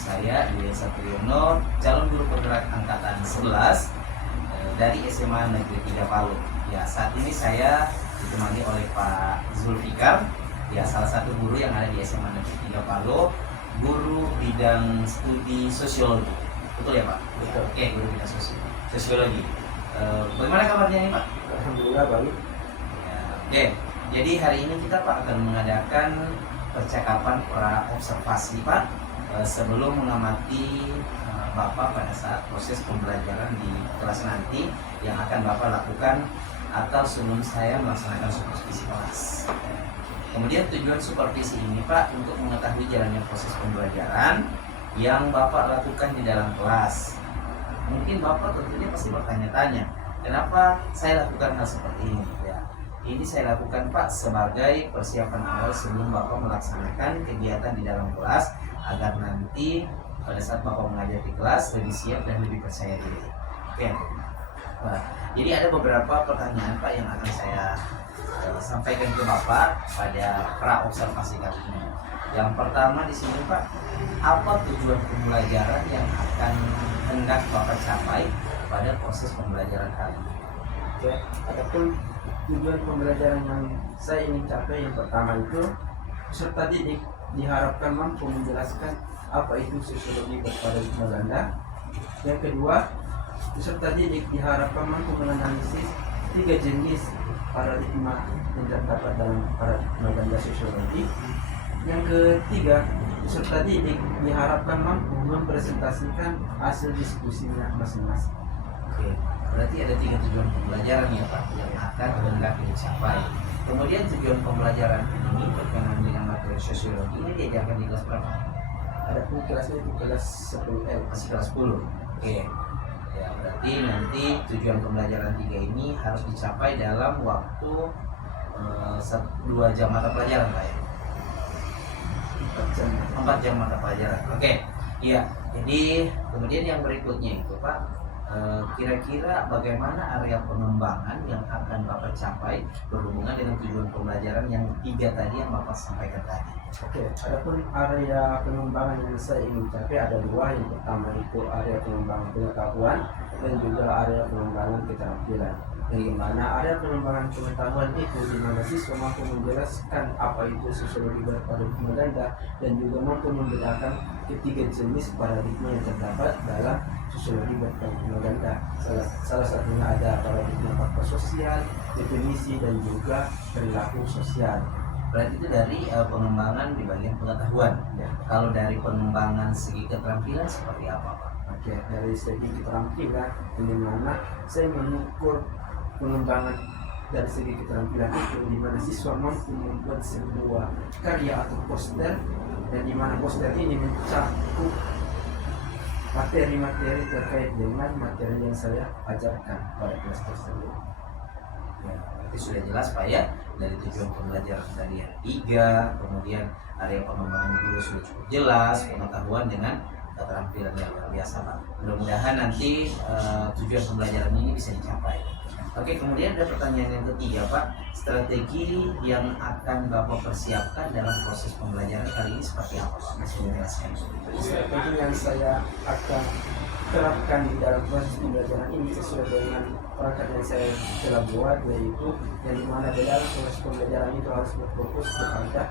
saya Yaya Satriono, calon guru penggerak angkatan 11 dari SMA Negeri 3 Palu. Ya, saat ini saya ditemani oleh Pak Zulfikar, ya salah satu guru yang ada di SMA Negeri 3 Palu, guru bidang studi sosiologi. Betul ya Pak? Betul. Oke, guru bidang sosiologi. Bagaimana kabarnya nih Pak? Alhamdulillah baik. Ya, oke, jadi hari ini kita Pak akan mengadakan percakapan observasi Pak sebelum mengamati Bapak pada saat proses pembelajaran di kelas nanti yang akan Bapak lakukan atau sebelum saya melaksanakan supervisi kelas. Kemudian tujuan supervisi ini Pak untuk mengetahui jalannya proses pembelajaran yang Bapak lakukan di dalam kelas. Mungkin Bapak tentunya pasti bertanya-tanya, kenapa saya lakukan hal seperti ini? Ya, ini saya lakukan Pak sebagai persiapan awal sebelum Bapak melaksanakan kegiatan di dalam kelas agar nanti pada saat Bapak mengajar di kelas lebih siap dan lebih percaya diri. Oke. Nah, jadi ada beberapa pertanyaan Pak yang akan saya sampaikan ke Bapak pada pra observasi kali ini. Yang pertama di sini Pak, apa tujuan pembelajaran yang akan hendak Bapak capai pada proses pembelajaran kali ini? Oke, adapun tujuan pembelajaran yang saya ingin capai yang pertama itu peserta didik diharapkan mampu menjelaskan apa itu sosiologi berparadigma ganda. Yang kedua, peserta didik diharapkan mampu menganalisis 3 jenis paradigma yang terdapat dalam paradigma ganda sosiologi. Yang ketiga, peserta didik diharapkan mampu mempresentasikan hasil diskusinya masing-masing. Oke, berarti ada 3 tujuan pembelajaran ya Pak yang akan hendak dicapai. Kemudian tujuan pembelajaran ini berkenaan dengan materi sosiologi ini diajarkan di kelas berapa? Adapun kelasnya itu kelas 10L. Masih kelas 10. Oke. Ya, berarti nanti tujuan pembelajaran 3 ini harus dicapai dalam waktu 2 jam mata pelajaran Pak ya? 4 jam mata pelajaran. Oke. Iya. Jadi kemudian yang berikutnya itu Pak, kira-kira bagaimana area pengembangan yang akan Bapak capai berhubungan dengan tujuan pembelajaran yang 3 tadi yang Bapak sampaikan tadi? Oke, adapun area pengembangan yang saya ingin capai ada 2. Yang pertama itu area pengembangan pengetahuan dan juga area pengembangan keterampilan. Yang mana area pengembangan pengetahuan itu di mana siswa mampu menjelaskan apa itu sosiologi berparadigma ganda dan juga mampu membedakan ketiga jenis paradigma yang terdapat dalam sosiologi berparadigma ganda. Salah satunya ada paradigma faktor sosial, definisi dan juga perilaku sosial. Berarti itu dari pengembangan di bagian pengetahuan. Ya. Kalau dari pengembangan segi keterampilan seperti apa Pak? Oke, dari segi keterampilan, di mana saya mengukur pengembangan dari segi keterampilan itu di mana siswa mampu membuat sebuah karya atau poster dan di mana poster ini mencakup materi-materi terkait dengan materi yang saya ajarkan pada kelas tersebut. Ya, berarti sudah jelas Pak ya dari tujuan pembelajaran tadi yang 3, kemudian area pengembangan juga sudah cukup jelas, pengetahuan dengan keterampilan yang luar biasa Pak. Mudah-mudahan nanti tujuan pembelajaran ini bisa dicapai. Oke, kemudian ada pertanyaan yang ketiga Pak, strategi yang akan Bapak persiapkan dalam proses pembelajaran kali ini seperti apa Pak? Masih menjelaskan. Strategi yang saya akan terapkan di dalam proses pembelajaran ini sesuai dengan perangkat yang saya telah buat, yaitu yang dimana dalam proses pembelajaran itu harus berfokus kepada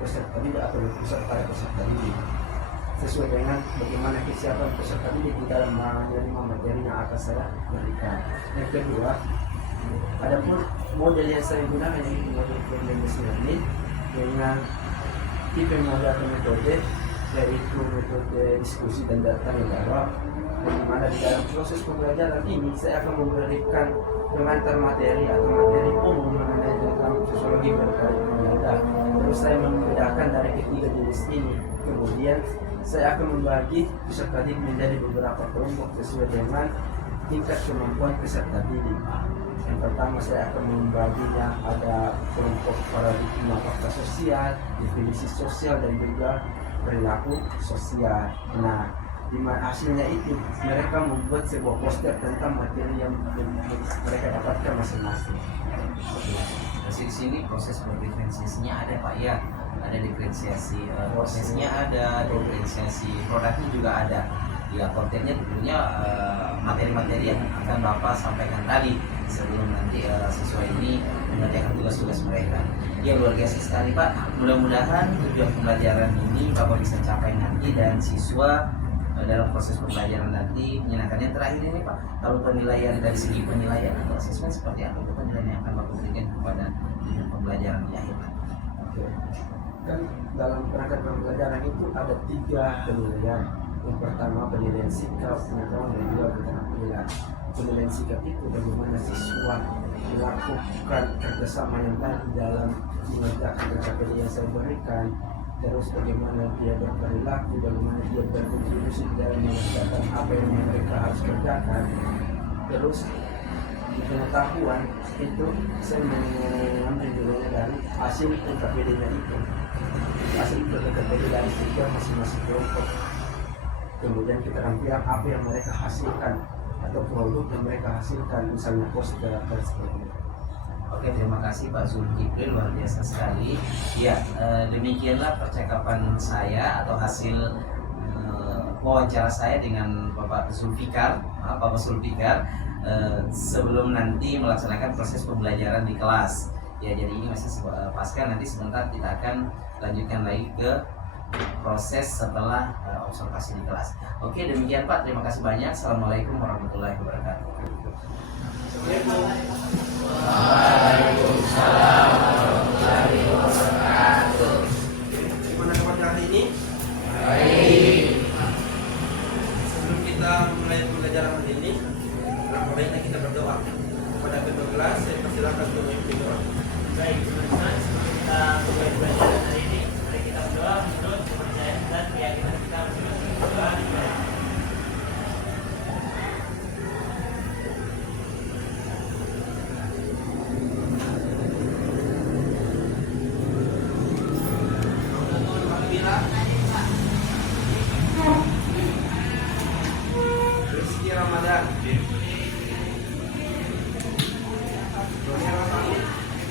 peserta didik atau berpusat pada peserta didik sesuai dengan bagaimana kesiapan peserta didik di dalam menerima materi yang akan saya berikan. Yang kedua, adapun model yang saya gunakan yaitu model blended learning dengan tipe model atau metode yaitu metode diskusi dan data yang jawab. Di mana di dalam proses pembelajaran ini saya akan memberikan pengantar materi atau materi umum mengenai tentang sosiologi berparadigma ganda. Terus saya membedakan dari ketiga jenis ini. Kemudian saya akan membagi peserta didik menjadi beberapa kelompok sesuai dengan tingkat kemampuan peserta didik. Yang pertama saya akan membaginya ada kelompok paradigma faktor sosial, definisi sosial dan juga perilaku sosial. Nah, di mana hasilnya itu mereka membuat sebuah poster tentang materi yang mereka dapatkan masing-masing. Di sini proses berdifferensiasinya ada Pak ya. ada diferensiasi prosesnya, ada diferensiasi produknya juga ada. Ya kontennya tentunya materi-materi yang akan Bapak sampaikan tadi sebelum nanti siswa ini mengerjakan tugas-tugas mereka. Ya luar biasa sekali Pak. Mudah-mudahan tujuan pembelajaran ini Bapak bisa capai nanti dan siswa dalam proses pembelajaran nanti menyenangkan. Yang terakhir ini Pak, kalau penilaian dari segi penilaian atau asesmen seperti apa itu penilaian yang akan Bapak berikan kepada tujuan pembelajaran di akhir nanti? Oke. Kan dalam perangkat pembelajaran itu ada 3 penilaian. Yang pertama penilaian sikap, pengetahuan, dan juga penilaian. Penilaian sikap itu bagaimana siswa melakukan kerjasama yang baik dalam mengerjakan PKPD yang saya berikan, terus bagaimana dia berperilaku, bagaimana dia berkontribusi dalam mengerjakan apa yang mereka harus kerjakan. Terus di pengetahuan itu saya mengambil nilainya dari hasil PKPD-nya itu, hasil PKPD dari setiap masing-masing kelompok. Kemudian kita tampilkan apa yang mereka hasilkan atau produk yang mereka hasilkan, misalnya poster atau seperti itu. Oke, terima kasih Pak Zulkifli, luar biasa sekali. Ya, demikianlah percakapan saya atau hasil wawancara saya dengan Bapak Zulfikar, Bapak Zulfikar sebelum nanti melaksanakan proses pembelajaran di kelas. Ya, jadi ini masih pasca, nanti sebentar kita akan lanjutkan lagi ke proses setelah observasi di kelas. Oke, demikian Pak. Terima kasih banyak. Assalamualaikum warahmatullahi wabarakatuh. Waalaikumsalam warahmatullahi wabarakatuh. Gimana kabar hari ini? Baik. Sebelum kita mulai pembelajaran hari ini, alangkah baiknya kita berdoa. Kepada kedua kelas, saya persilakan untuk memimpin doa. Baik, teman-teman, sebelum kita mulai pelajaran hari ini, mari kita berdoa menurut kepercayaan dan keyakinan kita masing-masing. Berdoa dimulai. Rizki Ramadan.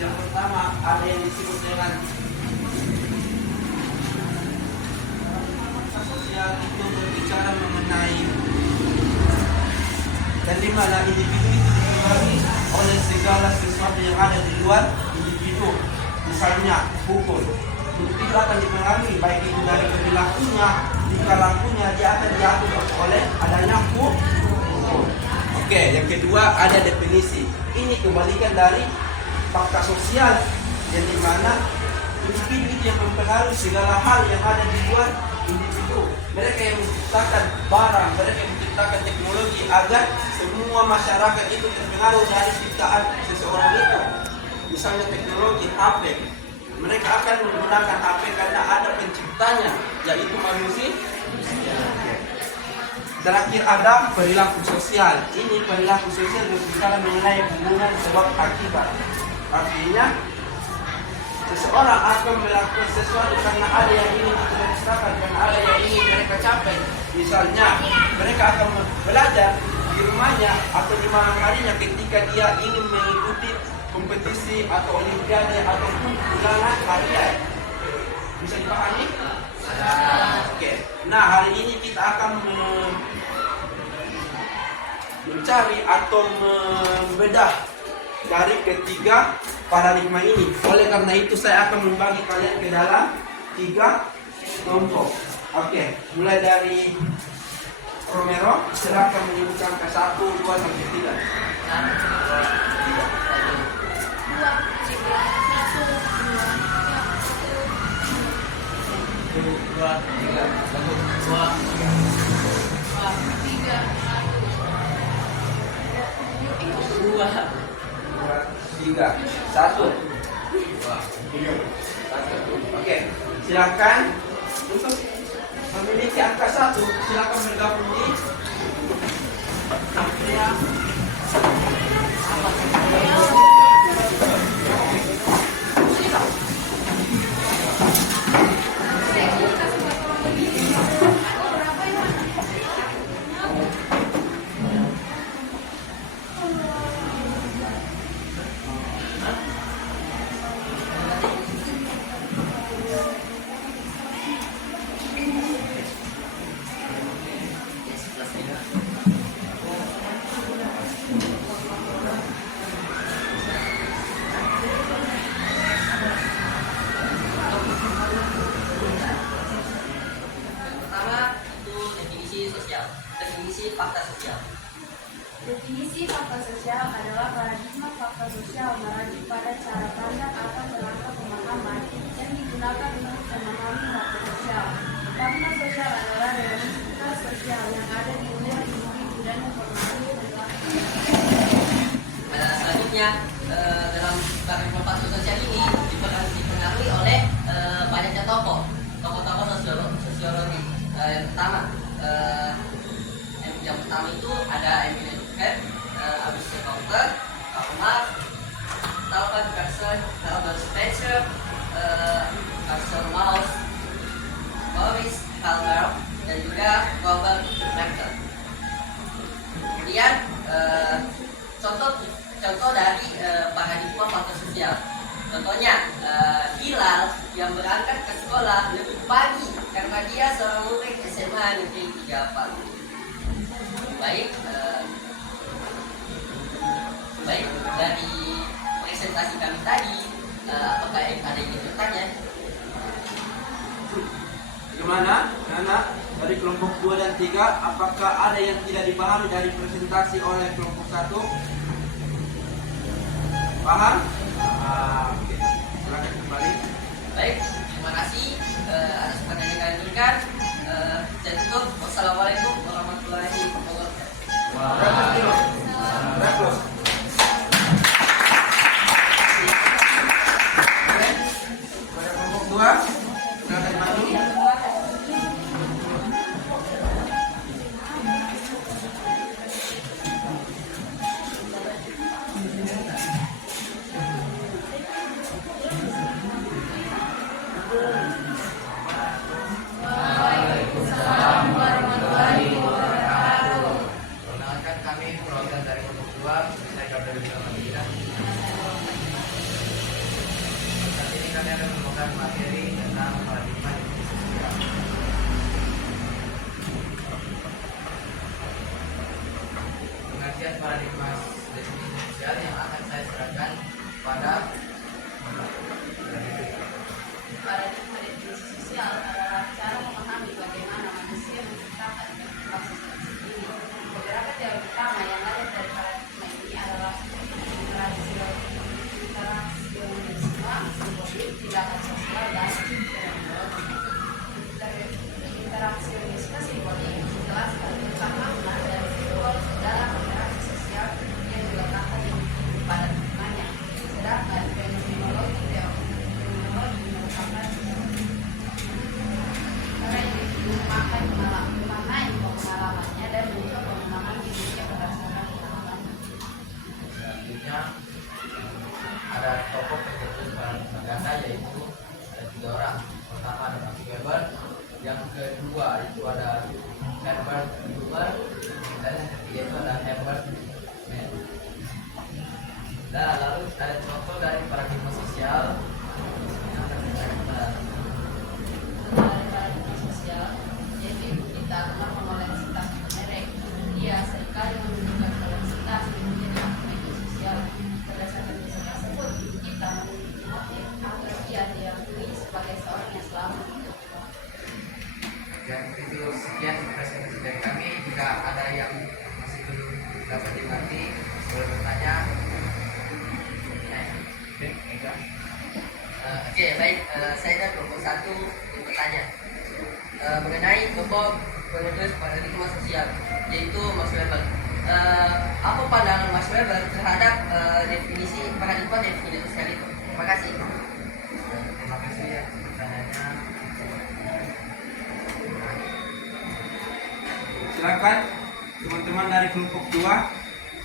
Yang pertama ada yang disebut dengan sosial, itu berbicara mengenai dan di mana individu itu dipengaruhi oleh segala sesuatu yang ada di luar individu. Misalnya hukum, individu akan dipengaruhi baik itu dari perilakunya, tingkah lakunya, dia akan diatur oleh adanya hukum. Oke, yang kedua ada definisi. Ini kebalikan dari fakta sosial, yang dimana individu itu yang mempengaruhi segala hal yang ada di luar individu. Mereka yang menciptakan barang, mereka yang menciptakan teknologi agar semua masyarakat itu terpengaruh dari ciptaan seseorang itu. Misalnya teknologi HP, mereka akan menggunakan HP karena ada penciptanya, yaitu manusia. Terakhir ada perilaku sosial. Ini perilaku sosial berbicara mengenai hubungan sebab akibat. Artinya seseorang akan melakukan sesuatu karena ada yang ingin diciptakan, karena ada yang ingin mereka capai. Misalnya mereka akan belajar di rumahnya atau di malam harinya ketika dia ingin mengikuti kompetisi atau olimpiade ataupun ulangan harian. Bisa dipahami? Oke. Nah, hari ini kita akan mencari atau membedah dari ketiga paradigma ini. Oleh karena itu saya akan membagi kalian ke dalam 3 kelompok. Oke, mulai dari Romero, silakan menyebutkan ke 1, 2 sampai 3. 1. Oke, silakan untuk memiliki angka 1, silakan bergabung di Definisi fakta sosial. Definisi fakta sosial adalah paradigma fakta sosial merujuk pada cara pandang atau kerangka pemahaman yang digunakan untuk memahami fakta sosial. Fakta sosial adalah realitas sosial yang ada di dunia individu dan mempengaruhi perilaku. Selanjutnya dalam paradigma fakta sosial ini dipengaruhi oleh banyaknya tokoh-tokoh sosiologi. Yang pertama itu ada Emile Durkheim, Auguste Comte, Karl Marx, Talcott Parsons, Herbert Spencer, Marcel Mauss, Maurice Halmer, dan juga Robert Merkel. Kemudian contoh dari paradigma fakta sosial. Contohnya Hilal yang berangkat ke sekolah lebih pagi karena dia seorang murid SMA Negeri 3 Palu. Baik, dari presentasi kami tadi, apakah ada yang ingin bertanya? Bagaimana, anak dari kelompok 2 dan 3, apakah ada yang tidak dipahami dari presentasi oleh kelompok 1? Paham? Oke. Silakan kembali. Baik, terima kasih atas pertanyaan yang kalian berikan. Saya tutup. Wassalamualaikum warahmatullahi wabarakatuh. Pada kelompok 2, silakan maju. Perkenalkan kami perwakilan dari kelompok 2, saya Gabriel Wisnu. Saat ini kami akan menemukan materi tentang paradigma definisi sosial. Pengertian paradigma definisi sosial yang akan saya serahkan pada Paradigma definisi sosial adalah cara memahami bagaimana manusia menciptakan dan berbasis sendiri. Beberapa teori utama yang ada dari paradigma ini adalah interaksionisme, simbolik, tindakan sosial, dan fenomenologi. Interaksionisme simbolik menjelaskan tentang makna dan simbol dalam interaksi sosial yang diletakkan pada temannya. Sedangkan fenomenologi merupakan cara individu memaknai pengalamannya dan mencoba memahami dirinya berdasarkan pengalaman. Selanjutnya ada tokoh pencetus paradigma ganda, yaitu ada 3 orang. Pertama ada Max Weber, yang kedua itu ada Herbert Huber, dan yang ketiga itu ada Herbert Mann. Nah, lalu ada contoh dari paradigma sosial yang akan kita bahas. Dari paradigma sosial, yaitu kita kompleksitas merek. Dia seringkali menunjukkan kompleksitas menjadi media sosial. Berdasarkan kisah tersebut, kita memiliki motif agar ia diakui sebagai seorang yang selalu hidup. Dan itu sekian presentasi dari kami. Jika ada yang masih belum dapat dimengerti, boleh bertanya. Oke, baik. Saya dan kelompok 1 ingin bertanya mengenai kelompok penulis paradigma sosial, yaitu Max Weber. Apa pandangan Max Weber terhadap definisi paradigma definisi sosial itu? Terima kasih. Terima kasih ya pertanyaannya. Silakan teman-teman dari kelompok 2,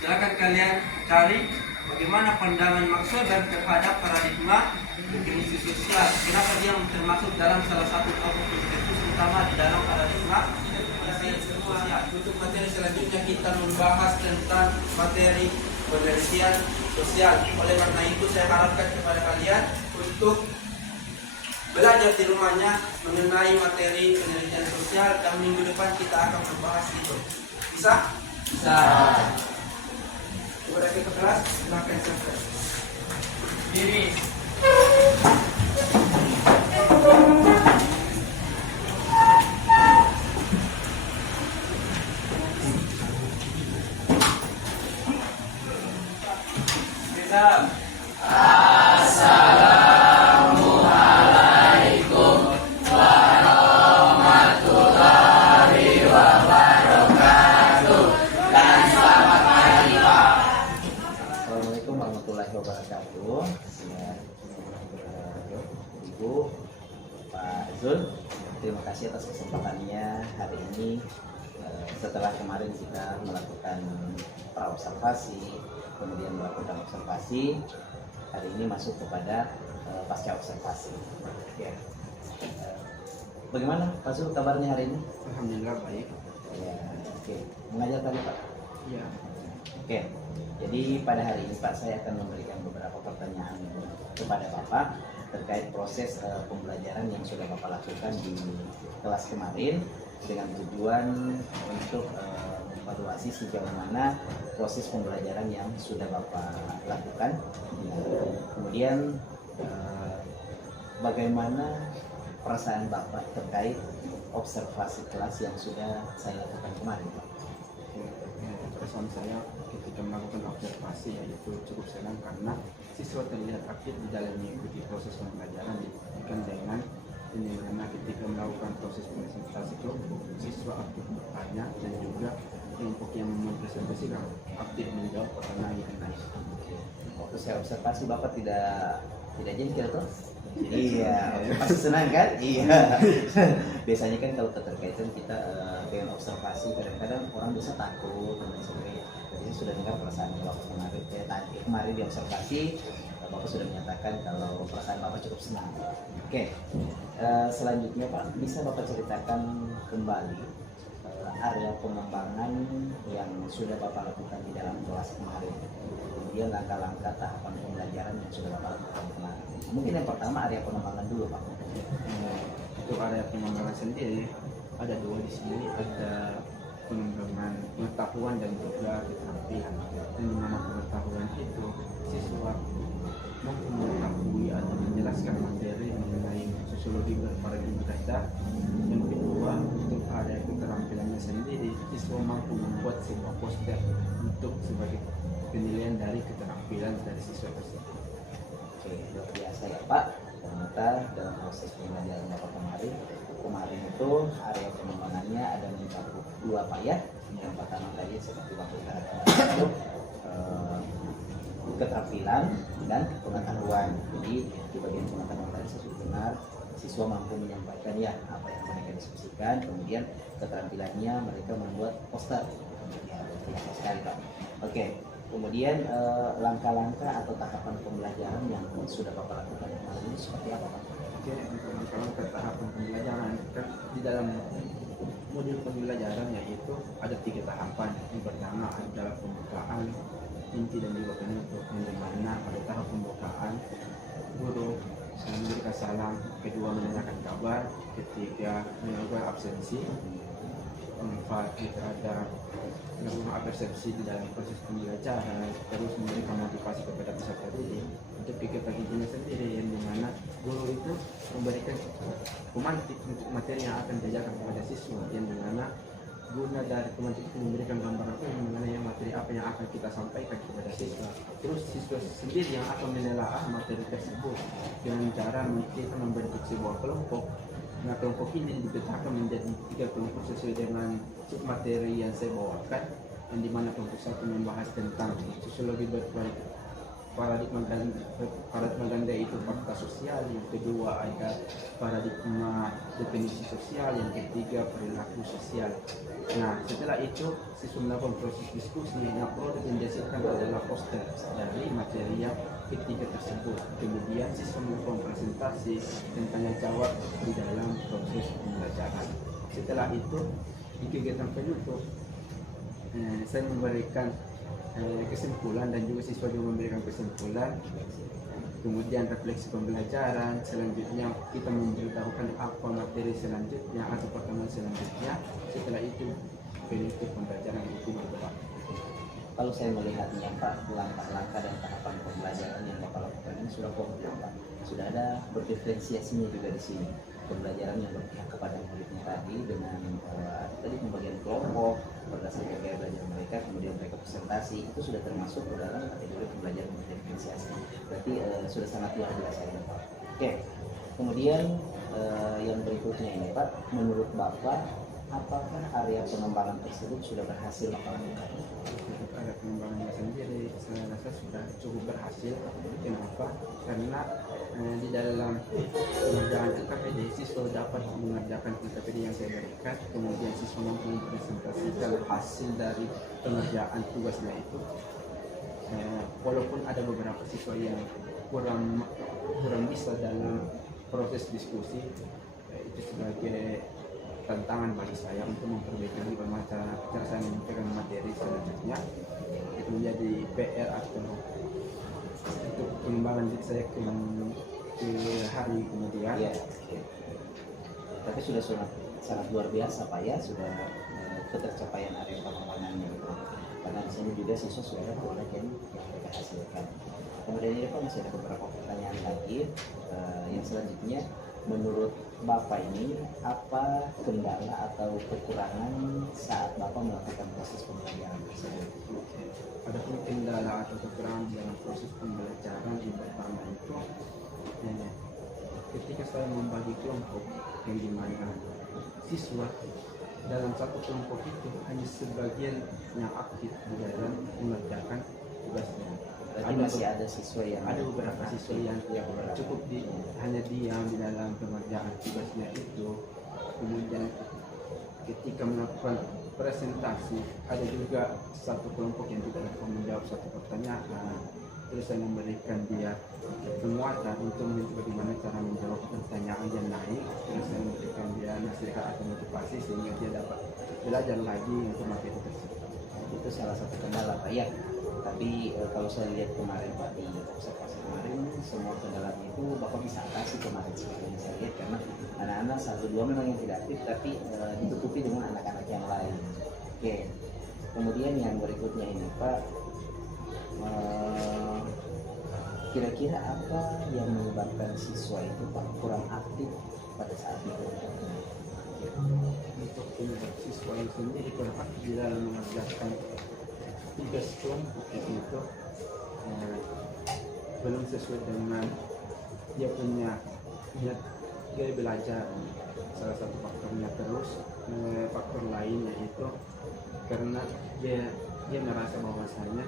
silakan kalian cari bagaimana pandangan Max Weber terhadap paradigma definisi sosial. Kenapa dia termasuk dalam salah satu tokoh pencetus utama di dalam paradigma definisi sosial. Untuk materi selanjutnya kita membahas tentang materi penelitian sosial. Oleh karena itu saya harapkan kepada kalian untuk belajar di rumahnya mengenai materi penelitian sosial, dan minggu depan kita akan membahas itu. Bisa? Bisa. Kepada ke kelas, silakan selesai. Diri. Waalaikumsalam. Assalamualaikum warahmatullahi wabarakatuh. Ya, Ibu, Pak Zul, terima kasih atas kesempatannya hari ini. Setelah kemarin kita melakukan praobservasi, kemudian melakukan observasi, hari ini masuk kepada pasca observasi. Ya. Bagaimana Pak Zul kabarnya hari ini? Alhamdulillah baik. Ya, oke. Mengajar tadi Pak? Iya. Oke, jadi pada hari ini Pak saya akan memberikan beberapa pertanyaan kepada Bapak terkait proses pembelajaran yang sudah Bapak lakukan di kelas kemarin dengan tujuan untuk mengevaluasi sejauh mana proses pembelajaran yang sudah Bapak lakukan. Kemudian bagaimana perasaan Bapak terkait observasi kelas yang sudah saya lakukan kemarin Pak? Perasaan saya ketika melakukan observasi yaitu cukup senang karena siswa terlihat aktif di dalam mengikuti proses pembelajaran dibandingkan dengan ini karena ketika melakukan proses presentasi kelompok siswa aktif bertanya dan juga kelompok yang mempresentasikan aktif menjawab pertanyaan yang lain. Waktu saya observasi Bapak tidak jengkel tuh? Iya, pasti senang kan? Iya. Biasanya kan kalau keterkaitan kita dengan observasi kadang-kadang orang bisa takut dan sebagainya. Jadi sudah dengar perasaan Bapak kemarin di observasi, Bapak sudah menyatakan kalau perasaan Bapak cukup senang. Oke, selanjutnya Pak bisa Bapak ceritakan kembali area pengembangan yang sudah Bapak lakukan di dalam kelas kemarin. Kemudian langkah-langkah tahapan pembelajaran yang sudah Bapak lakukan kemarin. Mungkin yang pertama area pengembangan dulu Pak. Untuk area pengembangan sendiri ada dua di sini, ada pengembangan pengetahuan dan juga keterampilan. Dan di mana pengetahuan itu siswa mampu mengetahui atau menjelaskan materi mengenai sosiologi berparadigma ganda. Yang kedua, untuk area keterampilannya sendiri, siswa mampu membuat sebuah poster untuk sebagai penilaian dari keterampilan dari siswa tersebut. Oke, luar biasa ya Pak. Ternyata dalam proses pembelajaran Bapak kemarin itu area pengembangannya ada mencakup dua Pak ya. Yang pertama tadi seperti Bapak katakan itu keterampilan dan pengetahuan. Jadi di bagian pengetahuan tadi saya sudah dengar siswa mampu menyampaikan ya apa yang mereka diskusikan. Kemudian keterampilannya mereka membuat poster. Ya, luar biasa sekali Pak. Oke. Kemudian langkah-langkah atau tahapan pembelajaran yang sudah Bapak lakukan kemarin ini seperti apa Pak? Oke, untuk langkah-langkah tahapan pembelajaran kan di dalam modul pembelajaran yaitu ada 3 tahapan. Yang pertama adalah pembukaan, inti dan juga penutup. Yang dimana pada tahap pembukaan guru memberikan salam, kedua menanyakan kabar, ketiga melakukan absensi, keempat kita ada melakukan persepsi di dalam proses pembelajaran, terus memberikan motivasi kepada peserta didik untuk kegiatan ini sendiri yang dimana guru itu memberikan pemantik untuk materi yang akan diajarkan kepada siswa yang dimana guna dari pemantik itu memberikan gambaran mengenai materi apa yang akan kita sampaikan kepada siswa. Terus siswa sendiri yang akan menelaah materi tersebut dengan cara kita membentuk sebuah kelompok. Nah, kelompok ini dipecahkan menjadi 3 kelompok sesuai dengan submateri yang saya bawakan, yang dimana kelompok 1 membahas tentang sosiologi paradigma ganda itu fakta sosial, yang kedua ada paradigma definisi sosial, yang ketiga perilaku sosial. Nah, setelah itu siswa melakukan proses diskusi. Nah, produk yang dihasilkan adalah poster dari materi yang ketiga tersebut. Kemudian siswa melakukan presentasi dan tanya jawab di dalam proses pembelajaran. Setelah itu di kegiatan penutup saya memberikan kesimpulan dan juga siswa juga memberikan kesimpulan. Kemudian refleksi pembelajaran. Selanjutnya kita memberitahukan apa materi selanjutnya atau pertemuan selanjutnya. Setelah itu penutup pembelajaran itu berubah. Kalau saya melihatnya Pak, langkah-langkah dan tahapan pembelajaran yang Bapak lakukan ini sudah konkret Pak. Sudah ada berdiferensiasinya juga di sini. pembelajaran yang berpihak kepada muridnya tadi dengan tadi pembagian kelompok berdasarkan gaya belajar mereka, kemudian mereka presentasi, itu sudah termasuk ke dalam kategori pembelajaran berdiferensiasi. Berarti sudah sangat luar biasa ini Pak. Oke, kemudian yang berikutnya ini Pak, menurut Bapak apakah area pengembangan tersebut sudah berhasil Bapak lakukan? Ada pengembangannya sendiri, saya rasa sudah cukup berhasil. Kenapa? Karena di dalam pengerjaan LKPD siswa dapat mengerjakan LKPD yang saya berikan, kemudian siswa mampu mempresentasikan hasil dari pengerjaan tugasnya itu. Walaupun ada beberapa siswa yang kurang bisa dalam proses diskusi, itu sebagai tantangan bagi saya untuk memperbaiki bagaimana cara saya menyampaikan materi selanjutnya. Itu menjadi PR atau untuk pengembangan diri saya ke hari kemudian. Ya, tapi sudah sangat luar biasa Pak ya, sudah ketercapaian area pengembangannya gitu. Karena di sini juga siswa sudah boleh jadi yang mereka hasilkan. Kemudian ini Pak masih ada beberapa pertanyaan lagi. Yang selanjutnya, menurut Bapak ini apa kendala atau kekurangan saat Bapak melakukan proses pembelajaran tersebut? Ada pun kendala atau kekurangan dalam proses pembelajaran yang pertama itu ketika saya membagi kelompok yang dimana siswa dalam satu kelompok itu hanya sebagian yang aktif di dalam mengerjakan tugasnya. Berarti masih ada siswa yang Ada beberapa siswa yang cukup hanya diam di dalam pengerjaan tugasnya itu. Kemudian ketika melakukan presentasi, ada juga satu kelompok yang tidak dapat menjawab satu pertanyaan. Terus saya memberikan dia penguatan untuk bagaimana cara menjawab pertanyaan yang lain. Terus saya memberikan dia nasihat atau motivasi sehingga dia dapat belajar lagi untuk materi tersebut. itu salah satu kendala Pak ya. Tapi kalau saya lihat kemarin Pak di observasi kemarin, semua kendalanya itu Bapak bisa atasi kemarin seperti yang saya lihat, karena anak-anak satu dua memang yang tidak aktif tapi ditutupi dengan anak-anak yang lain. Oke, kemudian yang berikutnya ini Pak, kira-kira apa yang menyebabkan siswa itu Pak kurang aktif pada saat itu? Untuk penyebab siswa yang sendiri kurang aktif di dalam mengerjakan tugas kelompok itu belum sesuai dengan dia punya niat gaya belajar. Salah satu faktornya. Terus faktor lainnya itu karena dia merasa bahwasanya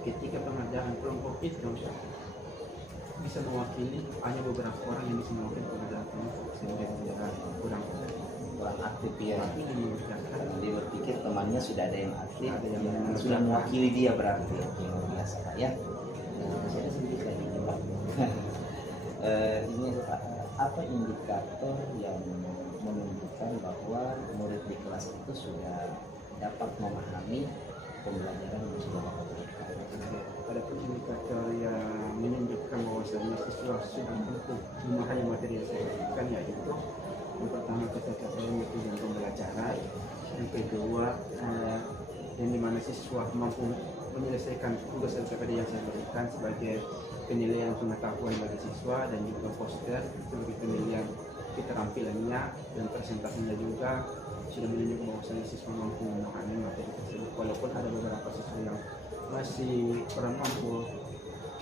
ketika pengerjaan kelompok itu bisa mewakili hanya beberapa orang yang bisa mewakili pengerjaan kelompok, sehingga dia kurang Aktif ya. mengerjakan. Dia berpikir temannya sudah ada yang aktif, Ada yang yang mengerjakan. sudah mewakili dia berarti. Oke, luar biasa Pak ya. Masih ada sedikit lagi nih Pak. Ini Pak, apa indikator yang menunjukkan bahwa murid di kelas itu sudah dapat memahami pembelajaran yang sudah Bapak berikan? Ada pun indikator yang menunjukkan bahwasanya siswa sudah mampu memahami materi yang saya berikan, yaitu yang pertama ketercapaian metode dan pembelajaran, yang kedua yang dimana siswa mampu menyelesaikan tugas LKPD yang saya berikan sebagai penilaian pengetahuan bagi siswa, dan juga poster sebagai penilaian keterampilannya, dan presentasinya juga sudah menunjukkan bahwasanya siswa mampu memahami materi tersebut. Walaupun ada beberapa siswa yang masih kurang mampu,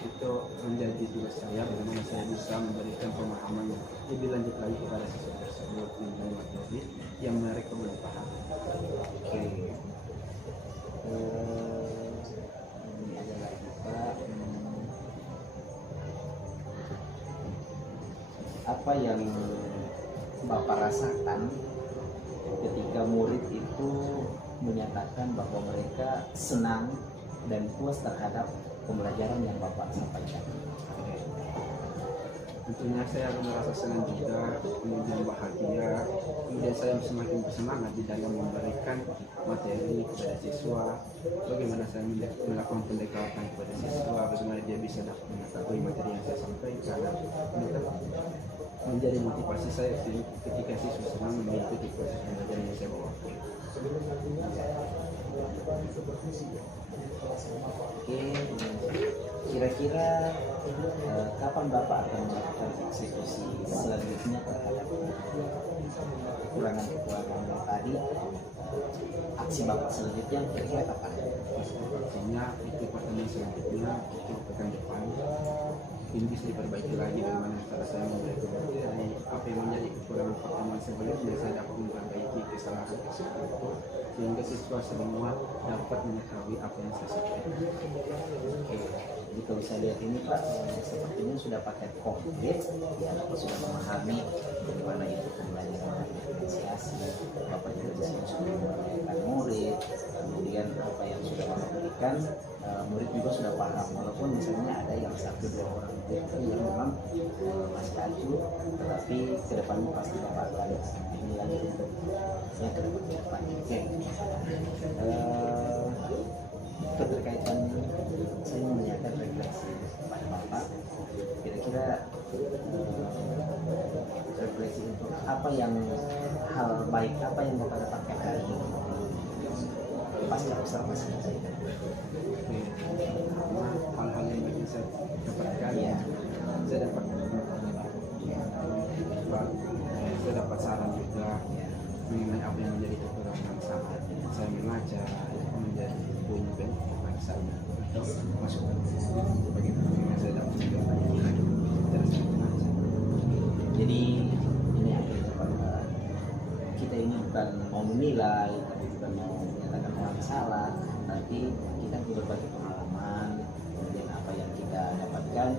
itu menjadi tugas saya bagaimana saya bisa memberikan pemahaman yang lebih lanjut lagi kepada siswa tersebut mengenai materi yang mereka belum paham. Oke. Ini ada lagi Pak. Apa yang Bapak rasakan ketika murid itu menyatakan bahwa mereka senang dan puas terhadap pembelajaran yang Bapak sampaikan? Tentunya saya merasa senang juga, kemudian bahagia, kemudian saya semakin bersemangat di dalam memberikan materi kepada siswa, bagaimana saya melakukan pendekatan kepada siswa, bagaimana dia bisa dapat mengetahui materi yang saya sampaikan. Itu menjadi motivasi saya ketika siswa senang mengikuti proses pembelajaran yang saya bawa. Oke, kira-kira kapan Bapak akan melakukan eksekusi selanjutnya terhadap kekurangan-kekurangan yang tadi? Aksi Bapak selanjutnya kira-kira kapan? Artinya itu pertemuan selanjutnya itu pekan depan ini bisa diperbaiki lagi bagaimana cara saya memperbaiki apa yang menjadi kekurangan pertemuan sebelumnya, saya dapat memperbaiki kesalahan tersebut sehingga siswa semua dapat mengetahui apa yang saya sampaikan. Oke, jadi kalau saya lihat ini Pak, sepertinya sudah pakai konkret, ya Bapak sudah memahami bagaimana itu pembelajaran diferensiasi, Bapak juga di sini sudah memperhatikan murid, kemudian apa yang sudah Bapak berikan, murid juga sudah paham, walaupun misalnya ada yang 1-2 orang murid yang memang masih acuh, tetapi kedepannya pasti Bapak akan ini lagi untuk yang kedepan. Oke, keterkaitan saya menanyakan refleksi kepada Bapak, kira-kira refleksi untuk apa yang hal baik apa yang Bapak dapatkan hari ini pasca observasi saya. Hal-hal yang baik yang saya dapatkan, Iya. saya dapat saya dapat saran juga mengenai apa yang menjadi kekurangan saat saya mengajar, itu menjadi bumben saya atau masukan bagaimana yang saya dapat juga lagi dari saya mengajar. Jadi ini akhirnya Bapak, kita ini bukan mau menilai, tapi bukan mau menyatakan orang salah, tapi kita berbagi pengalaman, kemudian apa yang kita dapatkan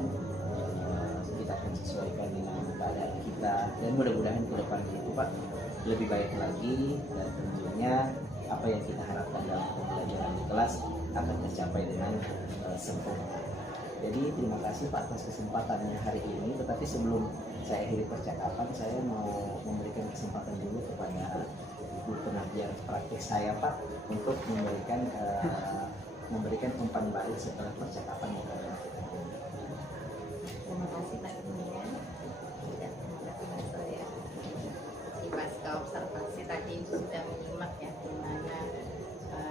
kita akan sesuaikan dengan keadaan kita, dan mudah-mudahan ke depan itu Pak lebih baik lagi, dan tentunya apa yang kita harapkan dalam pembelajaran di kelas akan tercapai dengan sempurna. Jadi terima kasih Pak atas kesempatannya hari ini, tetapi sebelum saya akhiri percakapan, saya mau memberikan kesempatan dulu kepada Ibu pengajar praktik saya Pak untuk memberikan umpan balik setelah percakapan yang kita lakukan. Terima kasih Pak Kemudian. Tidak mengucapkan saya di pasca observasi tadi sudah menyimak ya gimana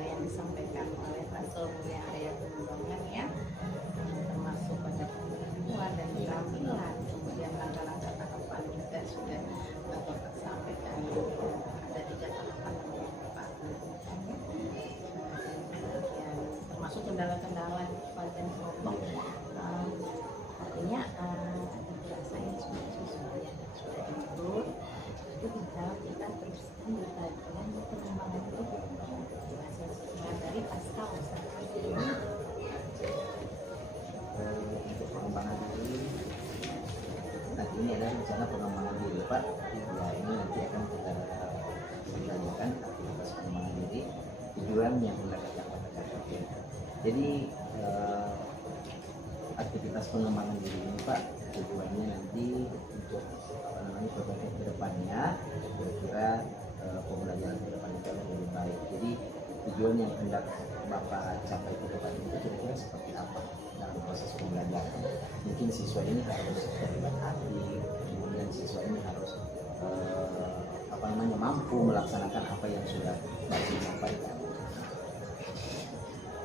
yang disampaikan oleh Pak Sulmulia Arya Tumbangan ya, termasuk pada pengetahuan dan keterampilan, kemudian langkah-langkah tahapan juga sudah Bapak sampaikan. Ada 3 tahapan yang Bapak lakukan ya, dan termasuk kendala-kendala dan kelompok. Artinya saya sudah improve itu tinggal kita teruskan berbagian perkembangan itu dari pasca observasi ini. Untuk pengembangan diri, nanti ini adalah rencana pengembangan diri Pak. Ya ini nanti akan kita lanjutkan aktivitas pengembangan diri, tujuan yang hendak kita capai. Jadi aktivitas pengembangan diri ini Pak, tujuannya nanti untuk perbaikan ke depannya, kira-kira pembelajaran ke depan itu lebih baik. Jadi tujuan yang hendak Bapak capai ke depan itu kira-kira seperti apa dalam proses pembelajaran? Mungkin siswa ini harus terlibat aktif, kemudian siswa ini harus mampu melaksanakan apa yang sudah Bapak sampaikan.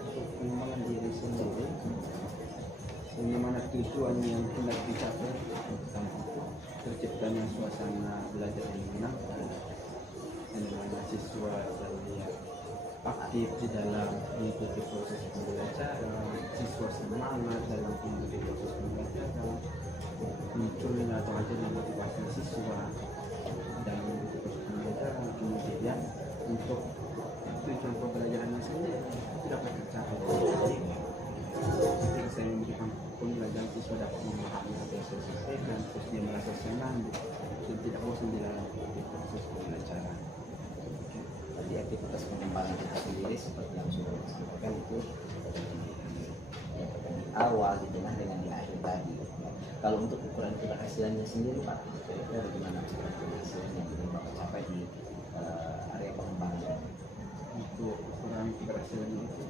Untuk pengembangan diri sendiri, bagaimana tujuan yang hendak dicapai, terciptanya suasana belajar yang menyenangkan, dan dimana siswa terlihat aktif di dalam mengikuti proses pembelajaran, siswa semangat dalam mengikuti proses pembelajaran, munculnya atau hadirnya motivasi siswa dalam mengikuti proses pembelajaran, kemudian untuk tujuan pembelajarannya sendiri tidak dapat tercapai. Ketika saya memberikan pembelajaran, siswa dapat memahami apa yang saya sampaikan, terus dia merasa senang dan tidak bosan di dalam proses pembelajaran. Jadi aktivitas pengembangan kita sendiri seperti yang sudah disampaikan itu di awal, di tengah, dengan di akhir tadi. Kalau untuk ukuran keberhasilannya sendiri Pak, kira-kira bagaimana ukuran keberhasilan yang ingin Bapak capai di area pengembangan? Untuk ukuran keberhasilannya itu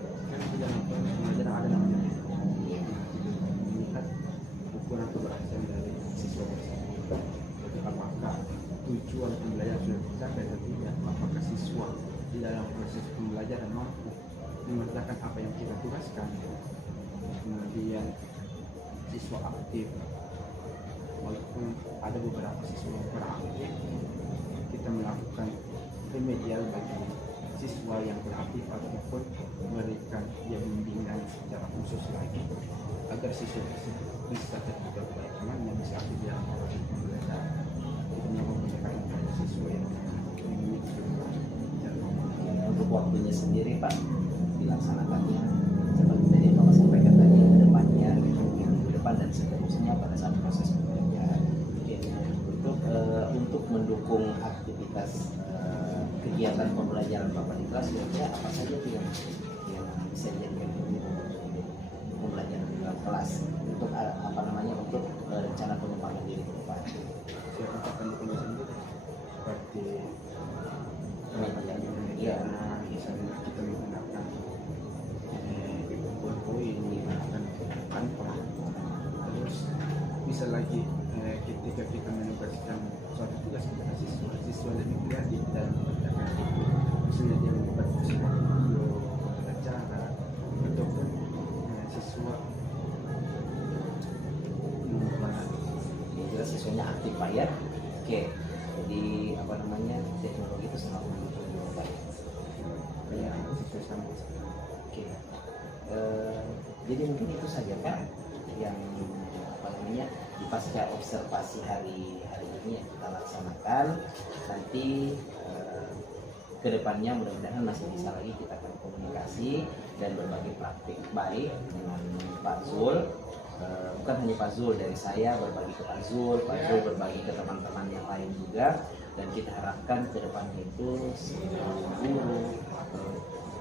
kan di dalam pembelajaran ada namanya melihat ukuran keberhasilan dari siswa bersama. Apakah tujuan pembelajaran sudah tercapai atau tidak? Apakah siswa di dalam proses pembelajaran mampu mengerjakan apa yang kita tugaskan? Kemudian siswa aktif. Walaupun ada beberapa siswa yang kurang aktif, kita melakukan remedial bagi siswa yang kurang aktif ataupun memberikan dia bimbingan secara khusus lagi agar siswa tersebut bisa terlibat baik temannya, bisa aktif dalam proses pembelajaran. Kita mempunyai siswa yang memiliki Untuk waktunya sendiri Pak dilaksanakannya seperti tadi Bapak sampaikan tadi ke depannya, minggu depan dan seterusnya pada saat proses pembelajaran. Untuk mendukung aktivitas kegiatan pembelajaran Bapak di kelas, kira-kira apa saja yang bisa dijadikan pembelajaran di dalam kelas untuk untuk rencana pengembangan diri ke depan. Saya katakan punya sendiri seperti Ya, misalnya kita menggunakan poin menggunakan kantor, terus bisa lagi ketika kita menugaskan suatu tugas kepada siswa lebih kreatif dalam mengerjakan itu, misalnya dia membuat sebuah video acara ataupun siswa jelas siswanya aktif Pak ya. Oke, jadi teknologi itu sangat mendukung baik. ya siswa sama. Oke. Jadi mungkin itu saja Kak yang di pasca observasi hari ini yang kita laksanakan. Nanti kedepannya mudah-mudahan masih bisa lagi kita akan komunikasi dan berbagi praktik baik dengan Pak Zul. Bukan hanya Pak Zul, dari saya berbagi ke Pak Zul berbagi ke teman-teman yang lain juga, dan kita harapkan ke depannya itu guru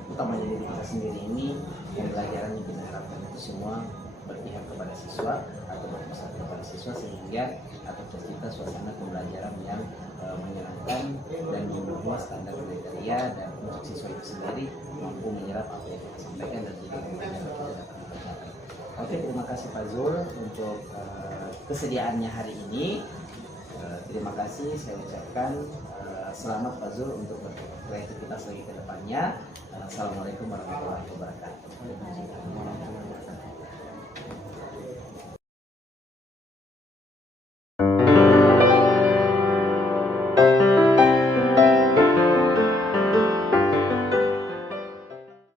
utamanya diri kita sendiri ini pembelajaran yang kita harapkan itu semua berpihak kepada siswa atau berpusat kepada siswa, sehingga atau tercipta suasana pembelajaran yang menyenangkan dan memenuhi standar kriteria, dan untuk siswa itu sendiri mampu menyerap apa yang kita sampaikan dan juga pembelajaran kita dapat dikerjakan. Oke, terima kasih Pak Zul untuk kesediaannya hari ini. Terima kasih, saya ucapkan selamat Pak Zul untuk berkreativitas lagi ke depannya. Assalamualaikum warahmatullahi wabarakatuh.